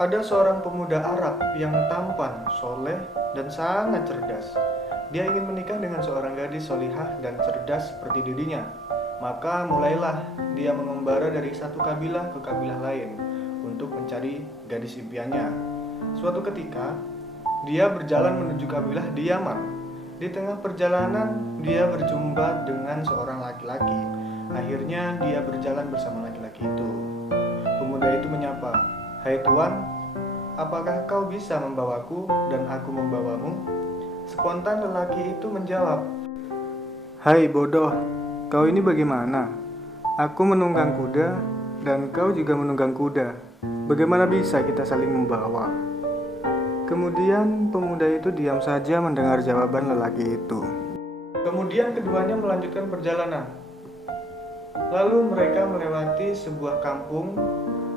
Ada seorang pemuda Arab yang tampan, soleh, dan sangat cerdas. Dia ingin menikah dengan seorang gadis solihah dan cerdas seperti dirinya. Maka mulailah dia mengembara dari satu kabilah ke kabilah lain untuk mencari gadis impiannya. Suatu ketika, dia berjalan menuju kabilah di Yaman. Di tengah perjalanan, dia berjumpa dengan seorang laki-laki. Akhirnya, dia berjalan bersama laki-laki itu. Pemuda itu menyapa, "Hai tuan, apakah kau bisa membawaku dan aku membawamu?" Spontan lelaki itu menjawab, "Hai bodoh, kau ini bagaimana? Aku menunggang kuda dan kau juga menunggang kuda. Bagaimana bisa kita saling membawa?" Kemudian pemuda itu diam saja mendengar jawaban lelaki itu. Kemudian keduanya melanjutkan perjalanan. Lalu mereka melewati sebuah kampung.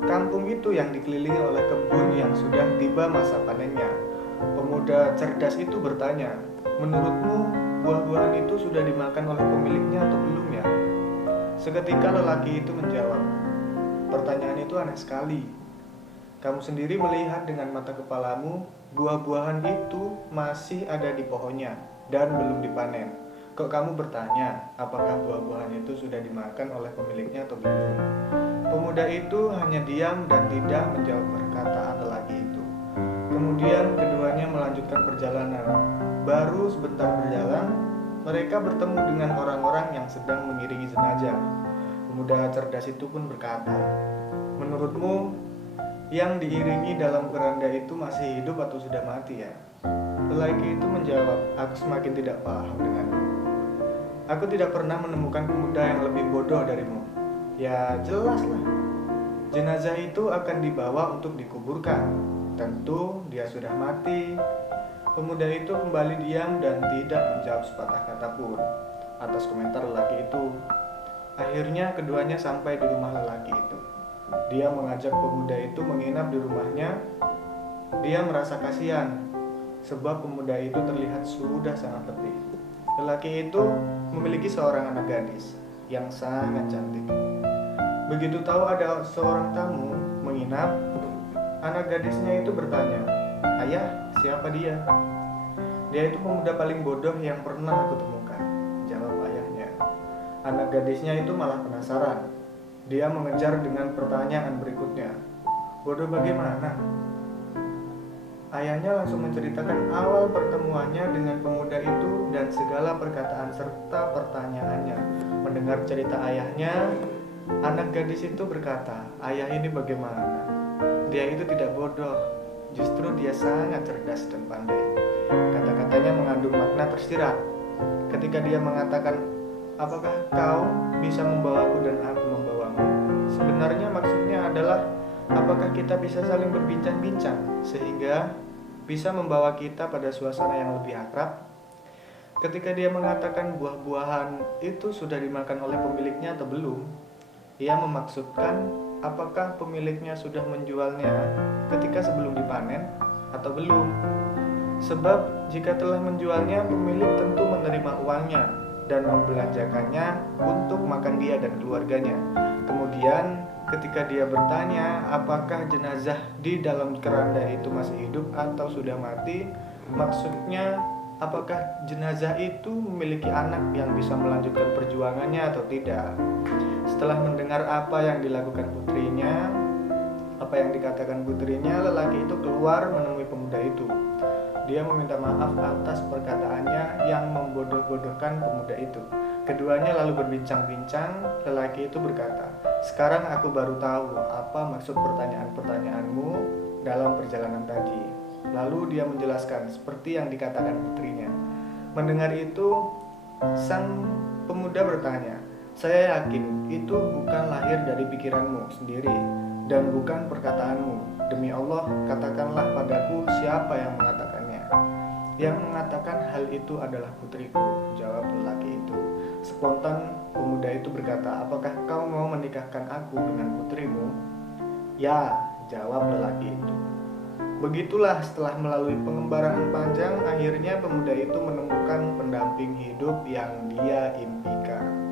Kampung itu yang dikelilingi oleh kebun yang sudah tiba masa panennya. Pemuda cerdas itu bertanya, "Menurutmu buah-buahan itu sudah dimakan oleh pemiliknya atau belum ya?" Seketika lelaki itu menjawab, "Pertanyaan itu aneh sekali. Kamu sendiri melihat dengan mata kepalamu, buah-buahan itu masih ada di pohonnya dan belum dipanen. Kok kamu bertanya, apakah buah-buahan itu sudah dimakan oleh pemiliknya atau belum?" Pemuda itu hanya diam dan tidak menjawab perkataan lelaki itu. Kemudian keduanya melanjutkan perjalanan. Baru sebentar berjalan, mereka bertemu dengan orang-orang yang sedang mengiringi jenazah. Pemuda cerdas itu pun berkata, "Menurutmu, yang diiringi dalam keranda itu masih hidup atau sudah mati ya?" Lelaki itu menjawab, "Aku semakin tidak paham denganmu. Aku tidak pernah menemukan pemuda yang lebih bodoh darimu." "Ya jelaslah, jenazah itu akan dibawa untuk dikuburkan. Tentu dia sudah mati." Pemuda itu kembali diam dan tidak menjawab sepatah kata pun atas komentar lelaki itu. Akhirnya keduanya sampai di rumah lelaki itu. Dia mengajak pemuda itu menginap di rumahnya. Dia merasa kasihan sebab pemuda itu terlihat sudah sangat letih. Lelaki itu memiliki seorang anak gadis yang sangat cantik. Begitu tahu ada seorang tamu menginap, anak gadisnya itu bertanya, "Ayah, siapa dia?" "Dia itu pemuda paling bodoh yang pernah aku temukan," jawab ayahnya. Anak gadisnya itu malah penasaran. Dia mengejar dengan pertanyaan berikutnya, "Bodoh bagaimana?" Ayahnya langsung menceritakan awal pertemuannya dengan pemuda itu dan segala perkataan serta pertanyaannya. Mendengar cerita ayahnya, anak gadis itu berkata, "Ayah ini bagaimana? Dia itu tidak bodoh, justru dia sangat cerdas dan pandai." Kata-katanya mengandung makna tersirat. Ketika dia mengatakan, "Apakah kau bisa membawaku dan aku membawamu?" Sebenarnya maksudnya adalah, apakah kita bisa saling berbincang-bincang sehingga bisa membawa kita pada suasana yang lebih akrab? Ketika dia mengatakan buah-buahan itu sudah dimakan oleh pemiliknya atau belum, ia memaksudkan apakah pemiliknya sudah menjualnya ketika sebelum dipanen atau belum. Sebab jika telah menjualnya, pemilik tentu menerima uangnya dan membelanjakannya untuk makan dia dan keluarganya. Kemudian ketika dia bertanya apakah jenazah di dalam keranda itu masih hidup atau sudah mati, maksudnya apakah jenazah itu memiliki anak yang bisa melanjutkan perjuangannya atau tidak. Setelah mendengar apa yang dilakukan putrinya, apa yang dikatakan putrinya, lelaki itu keluar menemui pemuda itu. Dia meminta maaf atas perkataannya yang membodoh-bodohkan pemuda itu. Keduanya lalu berbincang-bincang. Lelaki itu berkata, "Sekarang aku baru tahu apa maksud pertanyaan-pertanyaanmu dalam perjalanan tadi." Lalu dia menjelaskan seperti yang dikatakan putrinya. Mendengar itu, sang pemuda bertanya, "Saya yakin itu bukan lahir dari pikiranmu sendiri dan bukan perkataanmu. Demi Allah, katakanlah padaku siapa yang mengatakannya." "Yang mengatakan hal itu adalah putriku," jawab lelaki itu. Spontan pemuda itu berkata, "Apakah kau mau menikahkan aku dengan putrimu?" "Ya," jawab lelaki itu. Begitulah setelah melalui pengembaraan panjang, akhirnya pemuda itu menemukan pendamping hidup yang dia impikan.